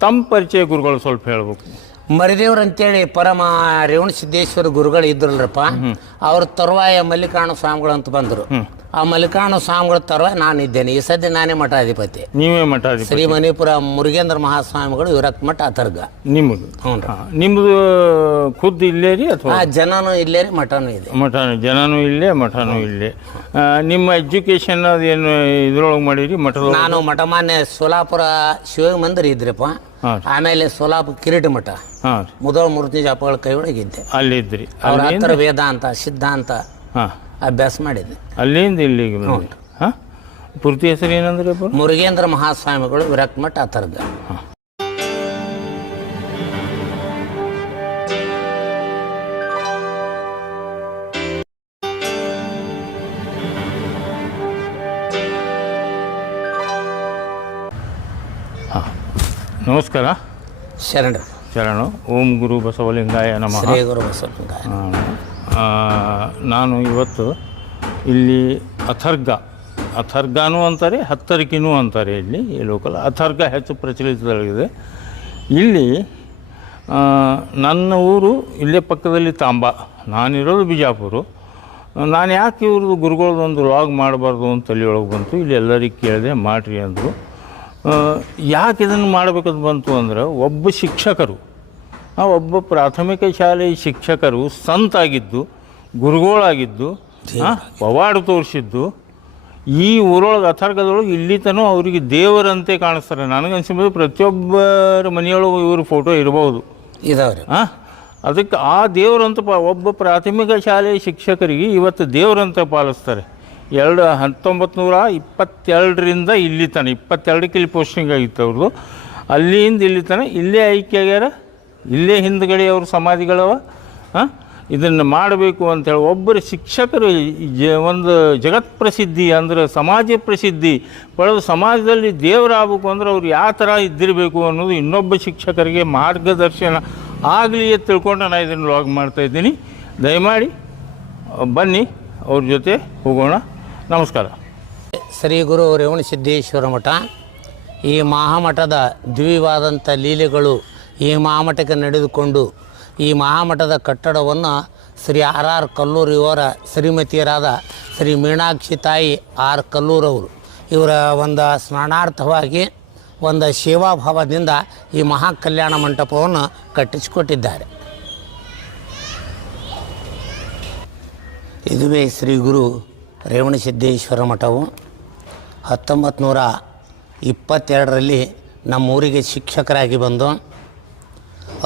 ತಮ್ಮ ಪರಿಚಯ ಗುರುಗಳು ಸ್ವಲ್ಪ ಹೇಳ್ಬೇಕು. ಮರಿದೇವ್ರು ಅಂತೇಳಿ ಪರಮ ರೇವಣ ಸಿದ್ದೇಶ್ವರ ಗುರುಗಳು ಇದ್ರಲ್ರಪ್ಪ ಅವ್ರ ತರುವಾಯ ಮಲ್ಲಿಕಾರ್ಣ ಸ್ವಾಮಿಗಳು ಅಂತ ಬಂದರು ಆ ಮಲ್ಲಿಕಾರ್ಣ ಸ್ವಾಮಿಗಳ ತರುವ ನಾನು ಇದ್ದೇನೆ ಈ ಸದ್ಯ ನಾನೇ ಮಠಾಧಿಪತಿ. ನೀವೇ ಮಠಾಧಿಪತಿ. ಶ್ರೀ ಮಣಿಪುರ ಮುರುಗೇಂದ್ರ ಮಹಾಸ್ವಾಮಿಗಳು ವಿರಕ್ತ ಮಠ ತರ್ಗ. ನಿಮ್ಮದು? ಹ್ಞೂ ಹಾ, ನಿಮ್ಮದು ಖುದ್ದು ಇಲ್ಲೇ ರೀ ಅಥವಾ? ಆ ಜನನೂ ಇಲ್ಲೇ ರೀ ಮಠನೂ ಇದೆ. ಮಠ ಜನನೂ ಇಲ್ಲೇ ಮಠನೂ ಇಲ್ಲೇ. ಆ, ನಿಮ್ಮ ಎಜುಕೇಶನ್ ಅದೇನು ಇದ್ರೊಳಗೆ ಮಾಡಿರಿ ಮಠ ನಾನು ಮಠ ಮಾನ್ಯ ಸೋಲಾಪುರ ಶಿವ ಮಂದಿರ ಇದ್ರಪ್ಪ. ಹಾಂ ಆಮೇಲೆ ಸೋಲಾಪುರ ಕಿರೀಟ ಮಠ. ಹಾಂ ಮುದೋಳ ಮೂರ್ತಿ ಜಾಪಗಳ ಕೈ ಒಳಗಿದ್ದೆ ಅಲ್ಲಿದ್ರಿ. ಅವ್ರ ವೇದಾಂತ ಸಿದ್ಧಾಂತ. ಹಾಂ. ಅಭ್ಯಾಸ ಮಾಡಿದ್ದೆ ಅಲ್ಲಿಂದ ಇಲ್ಲಿಗೆ ಬಂದ್ರಿ? ಹಾಂ? ಪೂರ್ತಿ ಹೆಸರು ಏನಂದ್ರೆ ಮುರುಗೇಂದ್ರ ಮಹಾಸ್ವಾಮಿಗಳು ವಿರಕ್ತ ಮಠ ಅಥರ್ಗ ನಮಸ್ಕಾರ. ಶರಣ ಶರಣು. ಓಂ ಗುರು ಬಸವಲಿಂಗಾಯ ನಮಃ. ಶ್ರೀ ಗುರು ಬಸವಲಿಂಗಾಯ ಆ, ನಾನು ಇವತ್ತು ಇಲ್ಲಿ ಅಥರ್ಗ, ಅಥರ್ಗಾನೂ ಅಂತಾರೆ ಹತ್ತರಿಕೆನೂ ಅಂತಾರೆ ಇಲ್ಲಿ ಈ ಲೋಕಲ್. ಅಥರ್ಗ ಹೆಚ್ಚು ಪ್ರಚಲಿತದಲ್ಲಿದೆ. ಇಲ್ಲಿ ನನ್ನ ಊರು ಇಲ್ಲೇ ಪಕ್ಕದಲ್ಲಿ ತಾಂಬ. ನಾನಿರೋದು ಬಿಜಾಪುರ. ನಾನು ಯಾಕೆ ಇವ್ರದ್ದು ಗುರುಗಳದೊಂದು ಲಾಗ್ ಮಾಡಬಾರ್ದು ಅಂತ ತಲೆಯೊಳಗೆ ಬಂತು. ಇಲ್ಲಿ ಎಲ್ಲರಿಗೆ ಕೇಳಿದೆ, ಮಾಡಿರಿ ಅಂದರು. ಯಾಕೆ ಇದನ್ನು ಮಾಡಬೇಕಂತ ಬಂತು ಅಂದರೆ, ಒಬ್ಬ ಶಿಕ್ಷಕರು ಆ ಒಬ್ಬ ಪ್ರಾಥಮಿಕ ಶಾಲೆಯ ಶಿಕ್ಷಕರು ಸಂತಾಗಿದ್ದು ಗುರುಗಳಾಗಿದ್ದು ಪವಾಡು ಪವಾಡ ತೋರಿಸಿದ್ದು ಈ ಊರೊಳಗೆ ಅಥರ್ಗದೊಳಗೆ ಇಲ್ಲಿ ತನೂ ಅವರಿಗೆ ದೇವರಂತೆ ಕಾಣಿಸ್ತಾರೆ. ನನಗನ್ಸಿಬೋದು ಪ್ರತಿಯೊಬ್ಬರ ಮನೆಯೊಳಗೆ ಇವರು ಫೋಟೋ ಇರಬಹುದು ಇದಾವ್ರಿ. ಹಾಂ ಅದಕ್ಕೆ ಆ ದೇವರಂತ ಪಾ ಒಬ್ಬ ಪ್ರಾಥಮಿಕ ಶಾಲೆಯ ಶಿಕ್ಷಕರಿಗೆ ಇವತ್ತು ದೇವರಂತ ಪಾಲಿಸ್ತಾರೆ. ಎರಡು ಹತ್ತೊಂಬತ್ತು ನೂರ ಇಪ್ಪತ್ತೆರಡರಿಂದ ಇಲ್ಲಿ ತನಕ ಇಪ್ಪತ್ತೆರಡಕ್ಕೆ ಇಲ್ಲಿ ಪೋಸ್ಟಿಂಗ್ ಆಗಿತ್ತು ಅವ್ರದ್ದು. ಅಲ್ಲಿಂದ ಇಲ್ಲಿ ತನಕ ಇಲ್ಲೇ ಆಯ್ಕೆ ಆಗ್ಯಾರ? ಇಲ್ಲೇ ಹಿಂದ್ಗಡೆ ಅವರು ಸಮಾಧಿಗಳವ ಇದನ್ನು ಮಾಡಬೇಕು ಅಂತೇಳಿ ಒಬ್ಬರು ಶಿಕ್ಷಕರು ಜ, ಒಂದು ಜಗತ್ ಪ್ರಸಿದ್ಧಿ ಅಂದರೆ ಸಮಾಜ ಪ್ರಸಿದ್ಧಿ ಪಡೆದು ಸಮಾಜದಲ್ಲಿ ದೇವರಾಗಬೇಕು ಅಂದ್ರೆ ಅವ್ರು ಯಾವ ಥರ ಇದ್ದಿರಬೇಕು ಅನ್ನೋದು ಇನ್ನೊಬ್ಬ ಶಿಕ್ಷಕರಿಗೆ ಮಾರ್ಗದರ್ಶನ ಆಗಲಿ ಅಂತ ತಿಳ್ಕೊಂಡು ನಾನು ಇದನ್ನು ಲಾಗ್ ಮಾಡ್ತಾ ಇದ್ದೀನಿ. ದಯಮಾಡಿ ಬನ್ನಿ, ಅವ್ರ ಜೊತೆ ಹೋಗೋಣ. ನಮಸ್ಕಾರ. ಶ್ರೀ ಗುರು ರೇವಣ ಸಿದ್ದೇಶ್ವರ ಮಠ, ಈ ಮಹಾಮಠದ ದ್ವಿವಾದಂಥ ಲೀಲೆಗಳು ಈ ಮಹಾಮಠಕ್ಕೆ ನಡೆದುಕೊಂಡು ಈ ಮಹಾಮಠದ ಕಟ್ಟಡವನ್ನು ಶ್ರೀ ಆರ್ ಆರ್ ಕಲ್ಲೂರಿಯವರ ಶ್ರೀಮತಿಯರಾದ ಶ್ರೀ ಮೀನಾಕ್ಷಿ ತಾಯಿ ಆರ್ ಕಲ್ಲೂರವರು ಇವರ ಒಂದು ಸ್ಮರಣಾರ್ಥವಾಗಿ ಒಂದು ಸೇವಾಭಾವದಿಂದ ಈ ಮಹಾ ಕಲ್ಯಾಣ ಮಂಟಪವನ್ನು ಕಟ್ಟಿಸಿಕೊಟ್ಟಿದ್ದಾರೆ. ಇದುವೇ ಶ್ರೀ ಗುರು ರೇವಣಸಿದ್ದೇಶ್ವರ ಮಠವು. ಹತ್ತೊಂಬತ್ತು ನೂರ ಇಪ್ಪತ್ತೆರಡರಲ್ಲಿ ನಮ್ಮೂರಿಗೆ ಶಿಕ್ಷಕರಾಗಿ ಬಂದು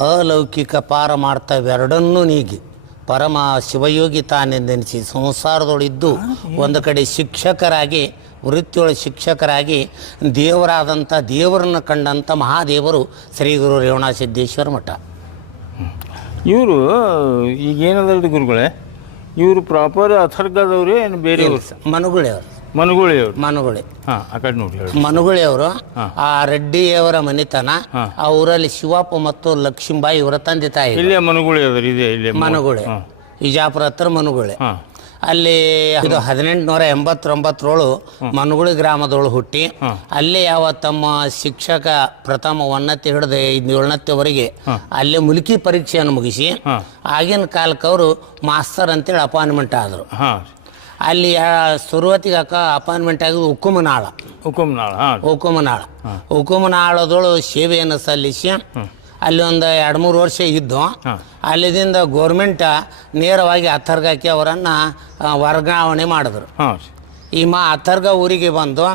ಅಲೌಕಿಕ ಪಾರಮಾರ್ಥವೆರಡನ್ನೂ ನೀಗಿ ಪರಮ ಶಿವಯೋಗಿ ತಾನೆಂದೆನಿಸಿ ಸಂಸಾರದೊಳಿದ್ದು ಒಂದು ಕಡೆ ಶಿಕ್ಷಕರಾಗಿ ವೃತ್ತಿಯೊಳ ಶಿಕ್ಷಕರಾಗಿ ದೇವರಾದಂಥ ದೇವರನ್ನು ಕಂಡಂಥ ಮಹಾದೇವರು ಶ್ರೀ ಗುರು ರೇವಣಾ ಸಿದ್ದೇಶ್ವರ ಮಠ. ಇವರು ಈಗ ಏನದಲ್ರಿ ಗುರುಗಳೇ? ಇವರು ಪ್ರಾಪರ್ ಅಥರ್ಗದವರೇ ಏನು ಬೇರೆ ಮನುಗಳೇ ಮನುಗುಳಿಯವರು ಮನುಗುಳಿ ಹಾಂ ಆ ಕಡೆ ನೋಡಿ ಹೇಳಿ. ಮನುಗುಳಿಯವರು ಆ ರೆಡ್ಡಿಯವರ ಮನೆತನ ಆ ಊರಲ್ಲಿ ಶಿವಪ್ಪ ಮತ್ತು ಲಕ್ಷ್ಮೀಬಾಯಿ ಇವರ ತಂದೆ ತಾಯಿ ಇಲ್ಲೇ ಮನುಗುಳಿ ಅದ್ರಿ ಇದೆ ಇಲ್ಲೇ ಮನುಗುಳಿ. ವಿಜಾಪುರ ಹತ್ರ ಮನುಗುಳಿ. ಅಲ್ಲಿ ಇದು ಹದಿನೆಂಟುನೂರ ಎಂಬತ್ತೊಂಬತ್ತರೊಳು ಮನುಗುಳಿ ಗ್ರಾಮದೊಳು ಹುಟ್ಟಿ. ಅಲ್ಲಿ ಯಾವ ತಮ್ಮ ಶಿಕ್ಷಕ ಪ್ರಥಮ ಒನ್ನತ್ತಿ ಹಿಡಿದು ಏಳನತ್ತಿವರೆಗೆ ಅಲ್ಲಿ ಮುಲ್ಕಿ ಪರೀಕ್ಷೆಯನ್ನು ಮುಗಿಸಿ ಆಗಿನ ಕಾಲಕ್ಕೆ ಅವರು ಮಾಸ್ತರ್ ಅಂತೇಳಿ ಅಪಾಯಿಂಟ್ಮೆಂಟ್ ಆದರು. ಅಲ್ಲಿ ಸುರುವತಿಗೆ ಅಕ್ಕ ಅಪಾಯಿಂಟ್ಮೆಂಟ್ ಆಗಿ ಹುಕುಮನಾಳ ಹುಕುಮ್ನಾಳ ಹಾಂ. ಹುಕುಮನಾಳ ಹುಕುಮನಾಳದೊಳು ಸೇವೆಯನ್ನು ಸಲ್ಲಿಸಿ ಅಲ್ಲಿ ಒಂದು ಎರಡು ಮೂರು ವರ್ಷ ಇದ್ದು ಅಲ್ಲಿದಿಂದ ಗೋರ್ಮೆಂಟ್ ನೇರವಾಗಿ ಅಥರ್ಗಕ್ಕೆ ಅವರನ್ನು ವರ್ಗಾವಣೆ ಮಾಡಿದ್ರು. ಈ ಮಾ ಅಥರ್ಗ ಊರಿಗೆ ಬಂದು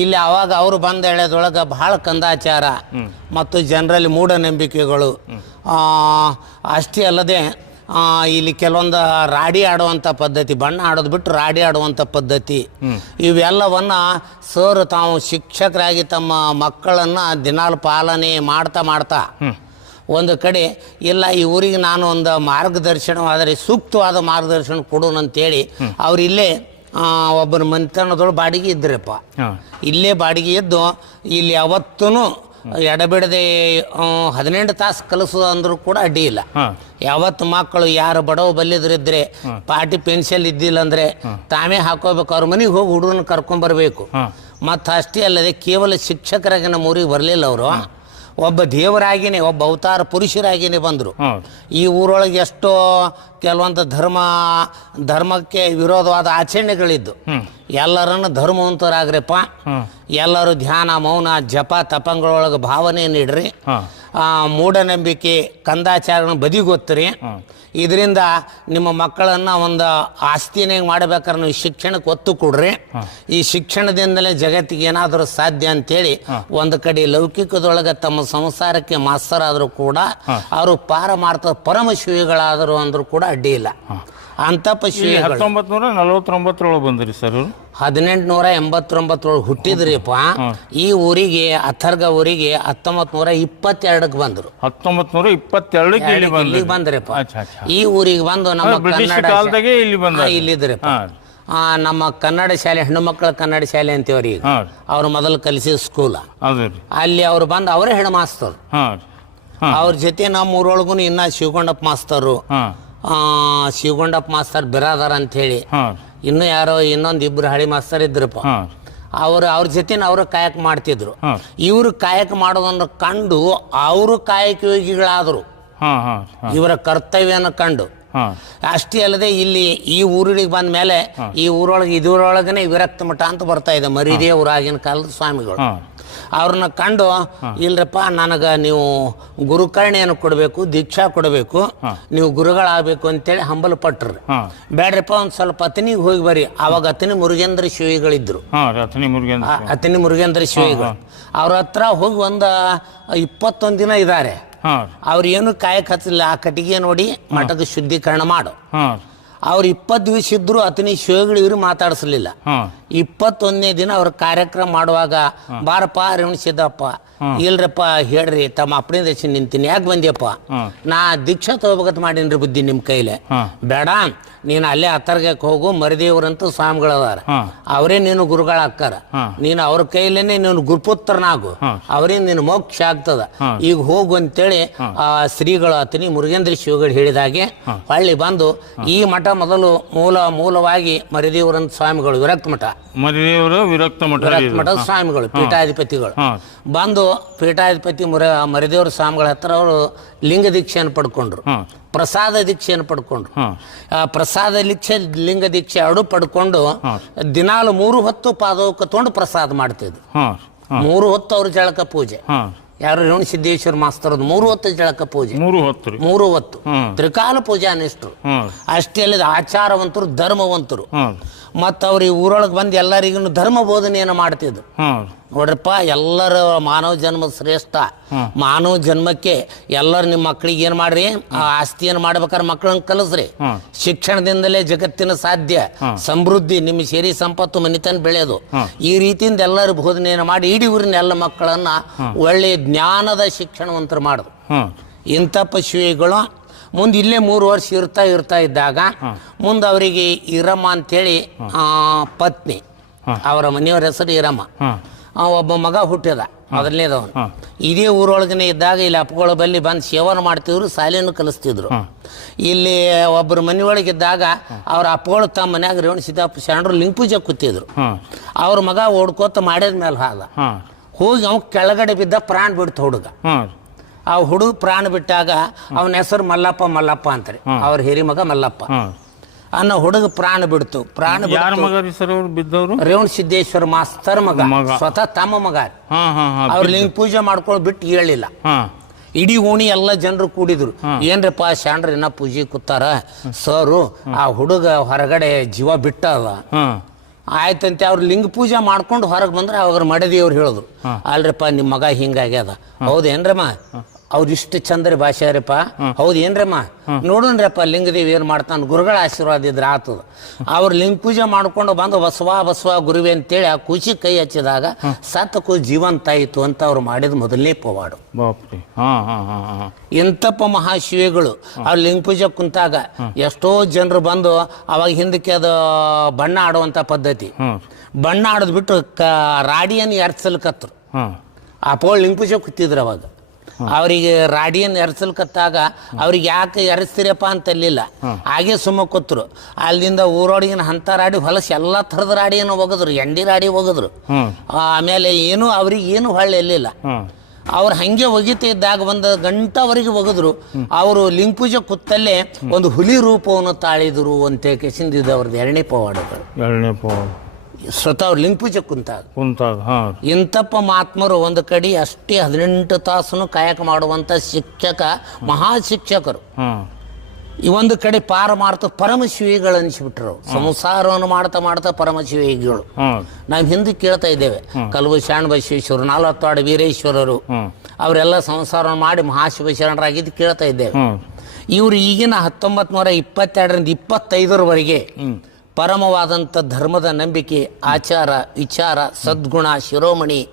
ಇಲ್ಲಿ ಅವಾಗ ಅವರು ಬಂದ ಎಳೆದೊಳಗೆ ಬಹಳ ಕಂದಾಚಾರ ಮತ್ತು ಜನರಲ್ಲಿ ಮೂಢನಂಬಿಕೆಗಳು. ಅಷ್ಟೇ ಅಲ್ಲದೆ ಇಲ್ಲಿ ಕೆಲವೊಂದು ರಾಡಿ ಆಡುವಂಥ ಪದ್ಧತಿ ಬಣ್ಣ ಆಡೋದು ಬಿಟ್ಟು ರಾಡಿ ಆಡುವಂಥ ಪದ್ಧತಿ. ಇವೆಲ್ಲವನ್ನು ಸರ್ ತಾವು ಶಿಕ್ಷಕರಾಗಿ ತಮ್ಮ ಮಕ್ಕಳನ್ನು ದಿನಾಲು ಪಾಲನೆ ಮಾಡ್ತಾ ಮಾಡ್ತಾ ಒಂದು ಕಡೆ ಇಲ್ಲ ಈ ಊರಿಗೆ ನಾನು ಒಂದು ಮಾರ್ಗದರ್ಶನವಾದರೆ ಸೂಕ್ತವಾದ ಮಾರ್ಗದರ್ಶನ ಕೊಡೋಣ ಅಂತೇಳಿ ಅವ್ರು ಇಲ್ಲೇ ಆ, ಒಬ್ಬರ ಮನೆತನದೊಳು ಬಾಡಿಗೆ ಇದ್ರಪ್ಪ. ಇಲ್ಲೇ ಬಾಡಿಗೆ ಇದ್ದು ಇಲ್ಲಿ ಯಾವತ್ತೂ ಎಡಬಿಡದೆ ಹದಿನೆಂಟು ತಾಸು ಕಲಿಸು ಅಂದ್ರೂ ಕೂಡ ಅಡ್ಡಿ ಇಲ್ಲ. ಯಾವತ್ತು ಮಕ್ಕಳು ಯಾರು ಬಡವ ಬಲ್ಲಿದ್ರಿದ್ರೆ ಪಾರ್ಟಿ ಪೆನ್ಷನ್ ಇದ್ದಿಲ್ಲ ಅಂದ್ರೆ ತಾವೇ ಹಾಕೋಬೇಕು ಅವ್ರ ಮನೆಗೆ ಹೋಗಿ ಹುಡುಗನ ಕರ್ಕೊಂಬರ್ಬೇಕು ಹಾಂ. ಮತ್ತು ಅಷ್ಟೇ ಅಲ್ಲದೆ ಕೇವಲ ಶಿಕ್ಷಕರಾಗಿ ನಮ್ಮ ಊರಿಗೆ ಬರಲಿಲ್ಲ ಅವರು. ಒಬ್ಬ ದೇವರಾಗಿನೇ ಒಬ್ಬ ಅವತಾರ ಪುರುಷರಾಗಿನೇ ಬಂದರು. ಈ ಊರೊಳಗೆ ಎಷ್ಟೋ ಕೆಲವೊಂದು ಧರ್ಮ ಧರ್ಮಕ್ಕೆ ವಿರೋಧವಾದ ಆಚರಣೆಗಳಿದ್ದು. ಎಲ್ಲರನ್ನು ಧರ್ಮವಂತರಾಗ್ರಿಪ್ಪ. ಎಲ್ಲರೂ ಧ್ಯಾನ ಮೌನ ಜಪ ತಪಂಗಳೊಳಗೆ ಭಾವನೆ ನೀಡ್ರಿ. ಹಾಂ. ಆ, ಮೂಢನಂಬಿಕೆ ಕಂದಾಚಾರನ ಬದಿಗೊತ್ತರಿ ಇದರಿಂದ ನಿಮ್ಮ ಮಕ್ಕಳನ್ನು ಒಂದು ಆಸ್ತಿನೇ ಮಾಡಬೇಕಾದ್ರೆ ನೀವು ಶಿಕ್ಷಣಕ್ಕೆ ಒತ್ತು ಕೊಡ್ರಿ. ಈ ಶಿಕ್ಷಣದಿಂದಲೇ ಜಗತ್ತಿಗೆ ಏನಾದರೂ ಸಾಧ್ಯ ಅಂತೇಳಿ ಒಂದು ಕಡೆ ಲೌಕಿಕದೊಳಗೆ ತಮ್ಮ ಸಂಸಾರಕ್ಕೆ ಮಾಸ್ತರಾದರೂ ಕೂಡ ಅವರು ಪಾರ ಮಾಡ್ತಾರೆ ಪರಮ ಶಿವಿಗಳಾದರು ಅಂದ್ರೂ ಕೂಡ ಅಡ್ಡಿ ಇಲ್ಲ. ಅಂತಪ್ಪ ಪಶು ಹತ್ತೊಂಬತ್ತು ನೂರ ನಲವತ್ತೊಂಬತ್ತರೊಳಗೆ ಬಂದ್ರಿ ಸರ್ ಇವರು. ಹದಿನೆಂಟುನೂರ ಎಂಬತ್ತೊಂಬತ್ತರೊಳಗೆ ಹುಟ್ಟಿದ್ರಿಪ್ಪ. ಈ ಊರಿಗೆ ಅಥರ್ಗ ಊರಿಗೆ ಹತ್ತೊಂಬತ್ತು ನೂರ ಇಪ್ಪತ್ತೆರಡಕ್ಕೆ ಬಂದರು. ಹತ್ತೊಂಬತ್ತು ನೂರ ಇಪ್ಪತ್ತೆರಡಕ್ಕೆ ಇಲ್ಲಿ ಬಂದ್ರಿ. ಇಲ್ಲಿಗೆ ಬಂದ್ರಪ್ಪ. ಅಚ್ಚಾ ಅಚ್ಚಾ. ಈ ಊರಿಗೆ ಬಂದು ನಮ್ಮ ಬ್ರಿಟಿಷ್ ಕನ್ನಡ ಕಾಲದಾಗೆ ಇಲ್ಲಿ ಬಂದ ಹಾ, ಇಲ್ಲಿದ್ರಪ್ಪ ಹಾಂ. ಆ, ನಮ್ಮ ಕನ್ನಡ ಶಾಲೆ ಹೆಣ್ಣು ಮಕ್ಕಳ ಕನ್ನಡ ಶಾಲೆ ಅಂತೀವ್ರಿ ಈಗ. ಹಾಂ. ಅವ್ರು ಮೊದಲು ಕಲಿಸಿದ ಸ್ಕೂಲ್ ಅದೇ ರೀ. ಅಲ್ಲಿ ಅವ್ರು ಬಂದು ಅವರೇ ಹೆಣ್ಣು ಮಾಸ್ತರು. ಹಾಂ ಹಾಂ. ಅವ್ರ ಜೊತೆ ನಮ್ಮ ಊರೊಳಗೂ ಇನ್ನ ಶಿವಕೊಂಡಪ್ಪ ಮಾಸ್ತರು. ಹಾಂ. ಶಿವಗೊಂಡಪ್ಪ ಮಾಸ್ತರ್ ಬಿರಾದಾರ ಅಂತ ಹೇಳಿ ಇನ್ನು ಯಾರೋ ಇನ್ನೊಂದು ಇಬ್ರು ಹಳಿ ಮಾಸ್ತರ್ ಇದ್ರಪ್ಪ. ಅವರು ಅವ್ರು ಅವ್ರ ಜೊತೆ ಅವರು ಕಾಯಕ ಮಾಡ್ತಿದ್ರು. ಇವರು ಕಾಯಕ ಮಾಡೋದನ್ನು ಕಂಡು ಅವರು ಕಾಯಕ ಯೋಗಿಗಳಾದರು. ಇವರ ಕರ್ತವ್ಯನ ಕಂಡು. ಅಷ್ಟೇ ಅಲ್ಲದೆ ಇಲ್ಲಿ ಈ ಊರಿಗೆ ಬಂದ ಮೇಲೆ ಈ ಊರೊಳಗೆ ಇದೂರೊಳಗನೆ ವಿರಕ್ತ ಮಠ ಅಂತ ಬರ್ತಾ ಇದೆ ಮರಿದೇ ಊರಾಗಿನ ಕಾಲದ ಸ್ವಾಮಿಗಳು. ಅವ್ರನ್ನ ಕಂಡು ಇಲ್ರಪ್ಪ ನನಗೆ ನೀವು ಗುರುಕರ್ಣೆಯನ್ನು ಕೊಡಬೇಕು ದೀಕ್ಷಾ ಕೊಡಬೇಕು ನೀವು ಗುರುಗಳಾಗಬೇಕು ಅಂತೇಳಿ ಹಂಬಲ ಪಟ್ಟರು ಬೇಡ್ರಪ್ಪ ಒಂದು ಸ್ವಲ್ಪ ಅತನಿಗೆ ಹೋಗಿ ಬರ್ರಿ. ಅವಾಗ ಅತನಿ ಮುರುಗೇಂದ್ರ ಶಿವಿಗಳಿದ್ರು ಅತನಿ ಮುರುಗೇಂದ್ರ ಶಿವಿಗಳು ಅವ್ರ ಹತ್ರ ಹೋಗಿ ಒಂದು ಇಪ್ಪತ್ತೊಂದು ದಿನ ಇದ್ದಾರೆ ಅವ್ರು ಏನು ಕಾಯಕ್ ಹತ್ತಿಲ್ಲ. ಆ ಕಟ್ಟಿಗೆ ನೋಡಿ ಮಠದ ಶುದ್ಧೀಕರಣ ಮಾಡು. ಅವ್ರು ಇಪ್ಪತ್ತು ದಿವಸ ಇದ್ರು ಅತನಿ ಶಿವಗಳು ಇವರು ಮಾತಾಡಿಸ್ಲಿಲ್ಲ. ಇಪ್ಪತ್ತೊಂದನೇ ದಿನ ಅವ್ರ ಕಾರ್ಯಕ್ರಮ ಮಾಡುವಾಗ ಬಾರಪ್ಪ ರೇವಣ ಸಿದ್ದಪ್ಪ ಇಲ್ರಪ್ಪ ಹೇಳ್ರಿ ತಮ್ಮ ಅಪ್ಪನೇ ದೇಶ ನಿಂತೀನಿ ಯಾಕೆ ಬಂದ್ಯಪ್ಪ? ನಾ ದೀಕ್ಷಾ ತಗೋಬೇಕಂತ ಮಾಡೀನ್ರಿ ಬುದ್ಧಿ ನಿಮ್ಮ ಕೈಲೆ. ಬೇಡ ನೀನು ಅಲ್ಲೇ ಅತ್ತರ್ಗಕ್ಕೆ ಹೋಗು ಮರಿದೇವ್ರಂತೂ ಸ್ವಾಮಿಗಳದಾರ. ಅವರೇ ನೀನು ಗುರುಗಳ ಅಕ್ಕಾರ ನೀನು ಅವ್ರ ಕೈಲೇನೆ ನೀನು ಗುರುಪುತ್ರನಾಗು. ಅವರೇ ಅವರಿಂದ ನಿನ್ನ ಮೋಕ್ಷ ಆಗ್ತದ. ಈಗ ಹೋಗು ಅಂತೇಳಿ ಆ ಶ್ರೀಗಳು ಅತನಿ ಮುರುಗೇಂದ್ರ ಶಿವಗಳು ಹೇಳಿದಾಗೆ ಹಳ್ಳಿ ಬಂದು ಈ ಮಠ ಮೊದಲು ಮೂಲ ಮೂಲವಾಗಿ ಮರಿದೇವ್ರಂತ ಸ್ವಾಮಿಗಳು ವಿರಕ್ತ ಮಠ. ಮರಿದೇವರು ವಿರಕ್ತ ಮಠ ವಿರಕ್ತ ಮಠದ ಸ್ವಾಮಿಗಳು ಪೀಠಾಧಿಪತಿಗಳು. ಬಂದು ಪೀಠಾಧಿಪತಿ ಮುರ ಮರಿದೇವ್ರ ಸ್ವಾಮಿಗಳ ಹತ್ರ ಅವರು ಲಿಂಗ ದೀಕ್ಷೆಯನ್ನು ಪಡ್ಕೊಂಡ್ರು. ಪ್ರಸಾದ ದೀಕ್ಷೆಯನ್ನು ಪಡ್ಕೊಂಡ್ರು. ಆ ಪ್ರಸಾದ ದೀಕ್ಷೆ ಲಿಂಗ ದೀಕ್ಷೆ ಎರಡು ಪಡ್ಕೊಂಡು ದಿನಾಲು ಮೂರು ಹೊತ್ತು ಪಾದವಕ್ಕೆ ತೊಗೊಂಡು ಪ್ರಸಾದ ಮಾಡ್ತಿದ್ರು. ಮೂರು ಹೊತ್ತು ಅವ್ರ ಜಳಕ ಪೂಜೆ. ಯಾರು ರೇಣು ಸಿದ್ದೇಶ್ವರ ಮಾಸ್ತರದು ಮೂರು ಹೊತ್ತು ಜಳಕ ಪೂಜೆ. ಮೂರು ಹೊತ್ತು ಮೂರು ಹೊತ್ತು. ತ್ರಿಕಾಲ ಪೂಜೆ ಅನ್ನಿಸ್ತರು ಅಷ್ಟೇ ಅಲ್ಲದೆ ಆಚಾರವಂತರು ಧರ್ಮವಂತರು. ಮತ್ತು ಅವ್ರು ಈ ಊರೊಳಗೆ ಬಂದು ಎಲ್ಲರಿಗೂ ಧರ್ಮ ಬೋಧನೆಯನ್ನು ಮಾಡ್ತಿದ್ರು. ನೋಡ್ರಪ್ಪ ಎಲ್ಲರ ಮಾನವ ಜನ್ಮ ಶ್ರೇಷ್ಠ. ಮಾನವ ಜನ್ಮಕ್ಕೆ ಎಲ್ಲರೂ ನಿಮ್ಮ ಮಕ್ಕಳಿಗೆ ಏನು ಮಾಡ್ರಿ? ಆ ಆಸ್ತಿಯನ್ನು ಮಾಡ್ಬೇಕಾದ್ರೆ ಮಕ್ಕಳನ್ನ ಕಲಿಸ್ರಿ. ಶಿಕ್ಷಣದಿಂದಲೇ ಜಗತ್ತಿನ ಸಾಧ್ಯ. ಸಮೃದ್ಧಿ ನಿಮ್ಮ ಸೇರಿ ಸಂಪತ್ತು ಮನಿತನ ಬೆಳೆಯೋದು. ಈ ರೀತಿಯಿಂದ ಎಲ್ಲರೂ ಬೋಧನೆಯನ್ನು ಮಾಡಿ ಇಡೀ ಊರಿನ ಎಲ್ಲ ಮಕ್ಕಳನ್ನ ಒಳ್ಳೆಯ ಜ್ಞಾನದ ಶಿಕ್ಷಣವಂತರು ಮಾಡೋದು. ಇಂಥ ಪಶುವಿಗಳು ಮುಂದೆ ಇಲ್ಲೇ ಮೂರು ವರ್ಷ ಇರ್ತಾ ಇರ್ತಾ ಇದ್ದಾಗ ಮುಂದೆ ಅವರಿಗೆ ಈರಮ್ಮ ಅಂತೇಳಿ ಪತ್ನಿ ಅವರ ಮನೆಯವರ ಹೆಸರು ಈರಮ್ಮ ಆ, ಒಬ್ಬ ಮಗ ಹುಟ್ಟಿದ ಮೊದಲನೇದವನು. ಇದೇ ಊರೊಳಗನೆ ಇದ್ದಾಗ ಇಲ್ಲಿ ಅಪ್ಪಗಳ ಬಲ್ಲಿ ಬಂದು ಸೇವನ ಮಾಡ್ತಿದ್ರು ಶಾಲೆಯನ್ನು ಕಲಿಸ್ತಿದ್ರು. ಇಲ್ಲಿ ಒಬ್ಬರು ಮನೆಯೊಳಗಿದ್ದಾಗ ಅವ್ರ ಅಪ್ಪಗಳು ತಮ್ಮ ಮನ್ಯಾಗ ರೇವಣ ಸಿದ್ದಪ್ಪ ಶರಣರು ಲಿಂಗ ಪೂಜೆ ಕೂತಿದ್ರು. ಅವ್ರ ಮಗ ಓಡ್ಕೋತ ಮಾಡಿದ ಮೇಲೆ ಹಾದ ಹೋಗಿ ಅವ್ನು ಕೆಳಗಡೆ ಬಿದ್ದ ಪ್ರಾಣ ಬಿಡ್ತು ಹುಡುಗ. ಆ ಹುಡುಗ ಪ್ರಾಣ ಬಿಟ್ಟಾಗ ಅವನ ಹೆಸರು ಮಲ್ಲಪ್ಪ ಮಲ್ಲಪ್ಪ ಅಂತಾರೆ. ಅವ್ರ ಹಿರಿ ಮಗ ಮಲ್ಲಪ್ಪ. ಅನ್ನೋ ಹುಡುಗ ಪ್ರಾಣ ಬಿಡ್ತು. ಪ್ರಾಣ ಬಿದ್ದವರು? ರೇವಣ ಸಿದ್ದೇಶ್ವರ ಮಾಸ್ತರ್ ಮಗ. ಸ್ವತಃ ತಮ್ಮ ಮಗ ಅವ್ರ ಲಿಂಗ ಪೂಜೆ ಮಾಡ್ಕೊಂಡು ಬಿಟ್ಟು ಹೇಳಿಲ್ಲ ಇಡೀ ಓಣಿ ಎಲ್ಲ ಜನರು ಕೂಡಿದ್ರು. ಏನ್ರಪ್ಪ ಶಾಣ್ರ ಇನ್ನ ಪೂಜೆ ಕೂತಾರ? ಸರು ಆ ಹುಡುಗ ಹೊರಗಡೆ ಜೀವ ಬಿಟ್ಟ ಅದ ಹಾಂ ಆಯ್ತಂತೆ ಅವ್ರು ಲಿಂಗ ಪೂಜೆ ಮಾಡ್ಕೊಂಡು ಹೊರಗೆ ಬಂದ್ರೆ ಅವ್ರ ಮಡದಿ ಅವ್ರು ಹೇಳಿದ್ರು ಅಲ್ರಪ್ಪ ನಿಮ್ಮ ಮಗ ಹಿಂಗಾಗ್ಯದ. ಹೌದೇನ್ರಮ್ಮ? ಅವ್ರು ಇಷ್ಟು ಚಂದ್ರ ಭಾಷೆ ರೀಪ ಹೌದು ಏನ್ರಮ್ಮ? ನೋಡೋಣ್ರಪ್ಪ ಲಿಂಗದೇವಿ ಏನು ಮಾಡ್ತಾನೆ? ಗುರುಗಳ ಆಶೀರ್ವಾದ ಇದ್ರೆ ಆತದ ಅವ್ರು ಲಿಂಗ ಪೂಜೆ ಮಾಡ್ಕೊಂಡು ಬಂದು ಬಸವಾ ಬಸವ ಗುರುವೆ ಅಂತೇಳಿ ಆ ಖುಷಿ ಕೈ ಹಚ್ಚಿದಾಗ ಜೀವಂತ ಆಯಿತು ಅಂತ ಅವ್ರು ಮಾಡಿದ ಮೊದಲನೇ ಪವಾಡು. ಇಂಥಪ್ಪ ಮಹಾಶಿವಿಗಳು. ಅವ್ರು ಲಿಂಗ ಪೂಜೆ ಕುಂತಾಗ ಎಷ್ಟೋ ಜನರು ಬಂದು ಅವಾಗ ಹಿಂದಕ್ಕೆ ಅದು ಬಣ್ಣ ಆಡುವಂತ ಪದ್ಧತಿ. ಬಣ್ಣ ಆಡದ್ಬಿಟ್ಟು ಕ ರಾಡಿಯನ್ನು ಎರ್ಸಲ್ಕತ್ರು. ಆ ಅಪೋಳ್ ಲಿಂಗ ಪೂಜೆ ಕೂತಿದ್ರು ಅವಾಗ. ಅವರಿಗೆ ರಾಡಿಯನ್ನು ಎರ್ಸಲ್ಕತ್ತಾಗ ಅವ್ರಿಗೆ ಯಾಕೆ ಅಂತ ಅಂತಲ್ಲಿಲ್ಲ ಹಾಗೆ ಸುಮ್ಮ ಕೂತ್ರು. ಅಲ್ಲಿಂದ ಊರೊಳಗಿನ ಹಂತ ರಾಡಿ ಹೊಲಸು ಎಲ್ಲ ಥರದ ರಾಡಿಯನ್ನು ಒಗದ್ರು ಎಂಡಿ ರಾಡಿ ಒಗದ್ರು. ಆಮೇಲೆ ಏನು ಅವ್ರಿಗೆ ಏನು ಹೊಳ್ಳಿ ಎಲ್ಲಿಲ್ಲ ಹಾಂ. ಅವ್ರು ಹಂಗೆ ಒಗಿತಾ ಇದ್ದಾಗ ಒಂದು ಗಂಟವರೆಗೆ ಒಗೆದ್ರು. ಅವರು ಲಿಂಗಪೂಜೆ ಕೂತಲ್ಲೇ ಒಂದು ಹುಲಿ ರೂಪವನ್ನು ತಾಳಿದ್ರು ಅಂತ ಕೆಸಿಂದಿದ್ದು ಅವ್ರದ್ದು ಎರಡನೇ ಪವಾಡ ಎರಡನೇ ಪವಾಡ. ಸ್ವತಃ ಅವ್ರು ಲಿಂಗಪೂಜೆ ಕುಂತಾಗ. ಕುಂತಾಗ ಹಾಂ. ಇಂಥಪ್ಪ ಮಹಾತ್ಮರು ಒಂದು ಕಡೆ ಅಷ್ಟೇ ಹದಿನೆಂಟು ತಾಸನು ಕಾಯಕ ಮಾಡುವಂಥ ಶಿಕ್ಷಕ ಮಹಾ ಶಿಕ್ಷಕರು ಹಾಂ. ಈ ಒಂದು ಕಡೆ ಪಾರ ಮಾಡ್ತಾ ಪರಮಶಿವಿಗಳು ಅನಿಸ್ಬಿಟ್ರು. ಸಂಸಾರವನ್ನು ಮಾಡ್ತಾ ಮಾಡ್ತಾ ಪರಮಶಿವಿಗಳು. ನಾವು ಹಿಂದೆ ಕೇಳ್ತಾ ಇದ್ದೇವೆ. ಕಲ್ಬು ಶಾಣ ನಾಲ್ವತ್ತು ನಾಲ್ವತ್ತಾಡು ವೀರೇಶ್ವರರು. ಅವರೆಲ್ಲ ಸಂಸಾರವನ್ನು ಮಾಡಿ ಮಹಾಶಿವ ಶರಣರಾಗಿದ್ದು ಕೇಳ್ತಾ ಇದ್ದೇವೆ. ಇವರು ಈಗಿನ ಹತ್ತೊಂಬತ್ತು ನೂರ ಇಪ್ಪತ್ತೆರಡರಿಂದ ಇಪ್ಪತ್ತೈದರವರೆಗೆ ಪರಮವಾದಂಥ ಧರ್ಮದ ನಂಬಿಕೆ, ಆಚಾರ, ವಿಚಾರ, ಸದ್ಗುಣ, ಶಿರೋಮಣಿ,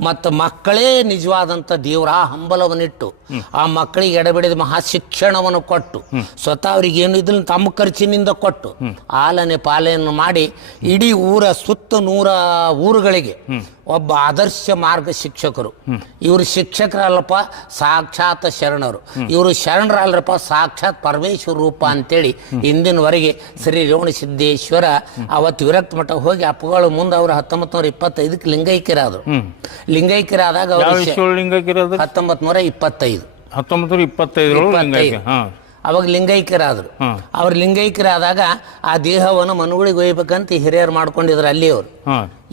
ಮತ್ತು ಮಕ್ಕಳೇ ನಿಜವಾದಂಥ ದೇವರ ಆ ಹಂಬಲವನ್ನಿಟ್ಟು, ಆ ಮಕ್ಕಳಿಗೆ ಎಡಬಿಡಿದ ಮಹಾಶಿಕ್ಷಣವನ್ನು ಕೊಟ್ಟು, ಸ್ವತಃ ಅವ್ರಿಗೆ ಏನು ಇದನ್ನು ತಮ್ಮ ಖರ್ಚಿನಿಂದ ಕೊಟ್ಟು, ಆಲನೆ ಪಾಲನೆಯನ್ನು ಮಾಡಿ, ಇಡೀ ಊರ ಸುತ್ತ ನೂರ ಊರುಗಳಿಗೆ ಒಬ್ಬ ಆದರ್ಶ ಮಾರ್ಗ ಶಿಕ್ಷಕರು. ಇವರು ಶಿಕ್ಷಕರಲ್ಲಪ್ಪ ಸಾಕ್ಷಾತ್ ಶರಣರು. ಇವರು ಶರಣರಲ್ಲರಪ್ಪ ಸಾಕ್ಷಾತ್ ಪರಮೇಶ್ವರ ರೂಪ ಅಂತೇಳಿ ಇಂದಿನವರೆಗೆ ಶ್ರೀ ರೇವಣ ಸಿದ್ದೇಶ್ವರ ಅವತ್ತು ವಿರಕ್ತ ಮಠ ಹೋಗಿ ಅಪ್ಪಗಳು ಮುಂದೆ ಅವರು ಹತ್ತೊಂಬತ್ತು ನೂರ ಇಪ್ಪತ್ತೈದಕ್ಕೆ ಲಿಂಗೈಕ್ಯರಾದರು. ಲಿಂಗೈಕ್ಯರಾದಾಗ ಹತ್ತೊಂಬತ್ ಅವರು ಹತ್ತೊಂಬತ್ತು ನೂರ ಇಪ್ಪತ್ತೈದು. ಹತ್ತೊಂಬತ್ತು ನೂರ ಇಪ್ಪತ್ತೈದರೊಳಗೆ ಅವಾಗ ಲಿಂಗೈಕ್ಯರಾದರು. ಅವ್ರ ಲಿಂಗೈಕ್ಯರಾದಾಗ ಆ ದೇಹವನ್ನು ಮನುಗಳಿಗೆ ಒಯ್ಬೇಕಂತ ಹಿರಿಯರು ಮಾಡ್ಕೊಂಡಿದ್ರು ಅಲ್ಲಿ ಅವರು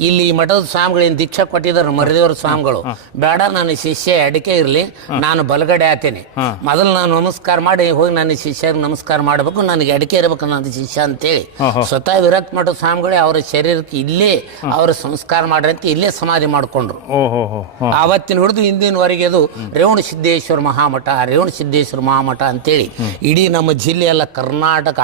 ಇಲ್ಲಿ ಈ ಮಠದ ಸ್ವಾಮಿಗಳೇನು ದೀಕ್ಷಾ ಕೊಟ್ಟಿದ್ದಾರೆ ಮರದೇವ್ರ ಸ್ವಾಮಿಗಳು. ಬೇಡ ನನ್ನ ಶಿಷ್ಯ ಅಡಿಕೆ ಇರಲಿ ನಾನು ಬಲಗಡೆ ಆತೇನೆ. ಮೊದಲು ನಾನು ನಮಸ್ಕಾರ ಮಾಡಿ ಹೋಗಿ ನನ್ನ ಶಿಷ್ಯರಿಗೆ ನಮಸ್ಕಾರ ಮಾಡಬೇಕು ನನಗೆ ಅಡಿಕೆ ಇರಬೇಕು ನನ್ನ ಶಿಷ್ಯ ಅಂತೇಳಿ. ಸ್ವತಃ ವಿರಕ್ತ ಮಠದ ಸ್ವಾಮಿಗಳೇ ಅವರ ಶರೀರಕ್ಕೆ ಇಲ್ಲೇ ಅವರ ಸಂಸ್ಕಾರ ಮಾಡ್ರಿ ಅಂತ ಇಲ್ಲೇ ಸಮಾಧಿ ಮಾಡ್ಕೊಂಡ್ರು. ಆವತ್ತಿನ ಹಿಡಿದು ಹಿಂದಿನವರೆಗೆ ಅದು ರೇವಣ ಸಿದ್ದೇಶ್ವರ ಮಹಾಮಠ ರೇವಣ ಸಿದ್ದೇಶ್ವರ ಮಹಾಮಠ ಅಂತೇಳಿ ಇಡೀ ನಮ್ಮ ಜಿಲ್ಲೆಯಲ್ಲ ಕರ್ನಾಟಕ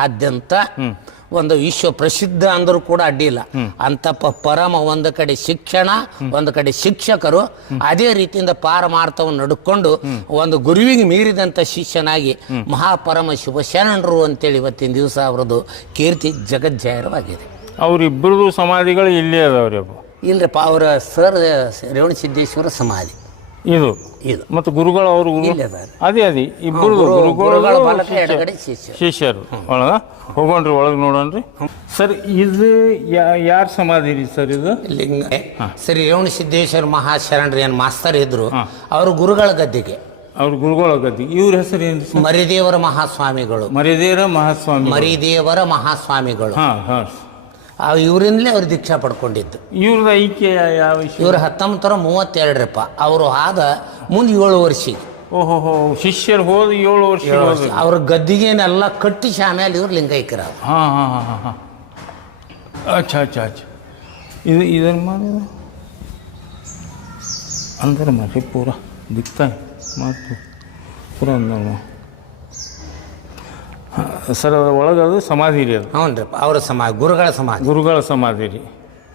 ಒಂದು ವಿಶ್ವ ಪ್ರಸಿದ್ಧ ಅಂದರೂ ಕೂಡ ಅಡ್ಡಿಲ್ಲ ಅಂತ ಪರಮ ಒಂದು ಕಡೆ ಶಿಕ್ಷಣ ಒಂದು ಕಡೆ ಶಿಕ್ಷಕರು ಅದೇ ರೀತಿಯಿಂದ ಪಾರಮಾರ್ಥವನ್ನು ನಡ್ಕೊಂಡು ಒಂದು ಗುರುವಿಗೆ ಮೀರಿದಂಥ ಶಿಷ್ಯನಾಗಿ ಮಹಾಪರಮ ಶುಭಶರಣರು ಶರಣರು ಅಂತೇಳಿ ಇವತ್ತಿನ ದಿವಸ ಅವರದು ಕೀರ್ತಿ ಜಗಜ್ಜಾಹಿರವಾಗಿದೆ ಅವರಿಬ್ಬರದು ಸಮಾಧಿಗಳು ಇಲ್ಲೇ ಅದಾವ್ರಿ ಇಲ್ಲರಪ್ಪ ಅವರ ಸರ್ ರೇವಣ ಸಿದ್ದೇಶ್ವರ ಸಮಾಧಿ. ಇದು. ಇದು. ಮತ್ತು ಗುರುಗಳು ಅವರು ಗುರು. ಅದೇ ಅದೇ. ಇಬ್ಬರು ಗುರುಗಳು ಶಿಷ್ಯರು. ಒಳಗ? ಹೋಗೋಣ್ರಿ ಒಳಗೆ ನೋಡೋಣ್ರಿ. ಸರ್ ಇದು ಯಾರ ಸಮಾಧಿ ರೀ ಸರ್ ಇದು? ಲಿಂಗ. ಸರ್ ರೇವಣ ಸಿದ್ದೇಶ್ವರ ಮಹಾಶರಣರು ಏನು ಮಾಸ್ತರ್ ಇದ್ರು ಅವರು ಗುರುಗಳ ಗದ್ದಿಗೆ. ಅವ್ರ ಗುರುಗಳ ಗದ್ದಿ ಇವ್ರ ಹೆಸರು ಏನು ಮರಿದೇವರ ಮಹಾಸ್ವಾಮಿಗಳು. ಮರಿದೇವರ ಮಹಾಸ್ವಾಮಿ ಮರಿದೇವರ ಮಹಾಸ್ವಾಮಿಗಳು. ಹಾಂ ಹಾಂ. ಆ ಇವರಿಂದಲೇ ಅವ್ರು ದೀಕ್ಷಾ ಪಡ್ಕೊಂಡಿದ್ದು. ಇವ್ರದ ಐಕ್ಯ ಯಾವ ವಿಷಯ? ಇವರು ಹತ್ತೊಂಬತ್ತು ನೂರ ಮೂವತ್ತೆರಡರಪ್ಪ. ಅವರು ಆದ ಮುಂದೆ ಏಳು ವರ್ಷ ಓಹೋ ಹೋ ಶಿಷ್ಯರು ಹೋದ ಏಳು ವರ್ಷ ಅವ್ರ ಗದ್ದಿಗೆನೆಲ್ಲ ಕಟ್ಟಿಸಿ ಆಮೇಲೆ ಇವ್ರು ಲಿಂಗೈಕ್ಯರ ಹಾಂ ಹಾಂ ಹಾಂ ಹಾಂ ಹಾಂ. ಅಚ್ಚಾ ಅಚ್ಚಾ ಅಚ್ಚಾ. ಇದು ಇದರ ಮಾಡಿ ಅಂದ್ರೆ ಮಾರಿ ಪೂರ ದಿಕ್ತಾ ಮಾತು. ಪೂರ ಅಂದ್ರೆ ಸರ್ ಅದ್ರ ಒಳಗೆ ಅದು ಸಮಾಧಿ ರೀ ಅದು. ಹ್ಞೂನ್ರಿಪ್ಪ ಅವರ ಸಮಾಧಿ ಗುರುಗಳ ಸಮಾಧಿ. ಗುರುಗಳ ಸಮಾಧಿ ರೀ.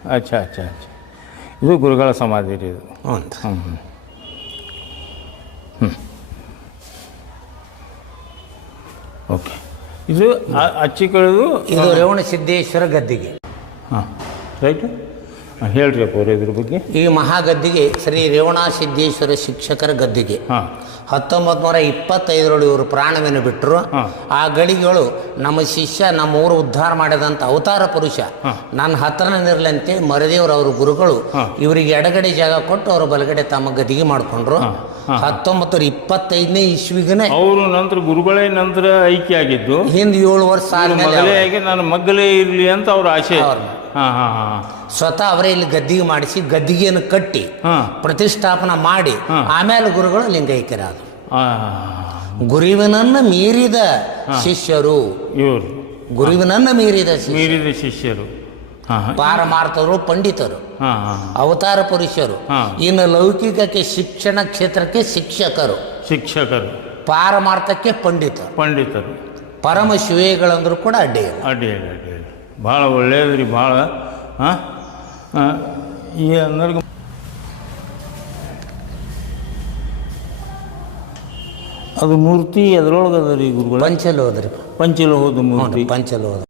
ಅಚ್ಚಾ ಅಚ್ಚಾ ಅಚ್ಚಾ. ಇದು ಗುರುಗಳ ಸಮಾಧಿ ರೀ ಇದು. ಹ್ಞೂ ಹ್ಞೂ ಹ್ಞೂ ಓಕೆ. ಇದು ಅಚ್ಚಿ ಕಳೆದು ಇದು ರೇವಣ ಸಿದ್ದೇಶ್ವರ ಗದ್ದಿಗೆ. ಹಾಂ. ರೈಟ್? ಹೇಳ್ರಿ ಅವ್ರೆ ಇದ್ರ ಬಗ್ಗೆ. ಈ ಮಹಾಗದ್ದಿಗೆ ಶ್ರೀ ರೇವಣಾ ಸಿದ್ದೇಶ್ವರ ಶಿಕ್ಷಕರ ಗದ್ದಿಗೆ. ಹತ್ತೊಂಬತ್ತು ನೂರ ಇಪ್ಪತ್ತೈದರೊಳಗೆ ಇವರು ಪ್ರಾಣವನ್ನು ಬಿಟ್ಟರು ಆ ಗಳಿಗಳು ನಮ್ಮ ಶಿಷ್ಯ ನಮ್ಮ ಊರು ಉದ್ಧಾರ ಮಾಡಿದಂಥ ಅವತಾರ ಪುರುಷ. ನನ್ನ ಹತ್ರನಿರಲಿ ಅಂತೇಳಿ ಮರದೇವ್ರ ಅವ್ರ ಗುರುಗಳು. ಇವರಿಗೆ ಎಡಗಡೆ ಜಾಗ ಕೊಟ್ಟು ಅವ್ರ ಬಲಗಡೆ ತಮ್ಮ ಗದ್ದಿಗೆ ಮಾಡ್ಕೊಂಡ್ರು. ಹತ್ತೊಂಬತ್ತು ನೂರ ಇಪ್ಪತ್ತೈದನೇ ಇಸ್ವಿಗನೇ ಅವರು ನಂತರ ಗುರುಗಳೇ ನಂತರ ಐಕ್ಯ ಆಗಿದ್ದು. ಹಿಂದೆ ಏಳು ವರ್ಷ ನಾನು ಮಗ್ಗಲೇ ಇರಲಿ ಅಂತ ಅವ್ರ ಆಸೆ ಅವ್ರ- ಹಾಂ ಹಾಂ ಹಾಂ. ಸ್ವತಃ ಅವರೇ ಇಲ್ಲಿ ಗದ್ದಿಗೆ ಮಾಡಿಸಿ ಗದ್ದಿಗೆಯನ್ನು ಕಟ್ಟಿ ಪ್ರತಿಷ್ಠಾಪನ ಮಾಡಿ ಆಮೇಲೆ ಗುರುಗಳು ಲಿಂಗೈಕ್ಯರಾದರು. ಗುರುವಿನನ್ನು ಮೀರಿದ ಶಿಷ್ಯರು. ಇವರು. ಗುರುವಿನನ್ನ ಮೀರಿದ ಮೀರಿದ ಶಿಷ್ಯರು. ಪಾರಮಾರ್ಥರು ಪಂಡಿತರು. ಅವತಾರ ಪುರುಷರು. ಇನ್ನು ಲೌಕಿಕಕ್ಕೆ ಶಿಕ್ಷಣ ಕ್ಷೇತ್ರಕ್ಕೆ ಶಿಕ್ಷಕರು. ಶಿಕ್ಷಕರು. ಪಾರಮಾರ್ಥಕ್ಕೆ ಪಂಡಿತರು. ಪಂಡಿತರು. ಪರಮ ಶಿವೇಗಳಂದ್ರೂ ಕೂಡ ಅಡ್ಡಿ ಅಡ್ಡಿ ಅಡ್ಡಿ ಅಡ್ಡಿ ಅಡ್ಡಿ ಭಾಳ ಒಳ್ಳೇದು ರೀ ಭಾಳ ಹಾಂ. ಈ ಅಂದ್ರೆ ಅದು ಮೂರ್ತಿ ಎದ್ರೊಳಗೆ ಅದ ರೀ ಗುರುಗಳ ಪಂಚಲೋದ್ರಿ ಪಂಚಲೋಹದ ಮೂರ್ತಿ ಪಂಚಲೋದ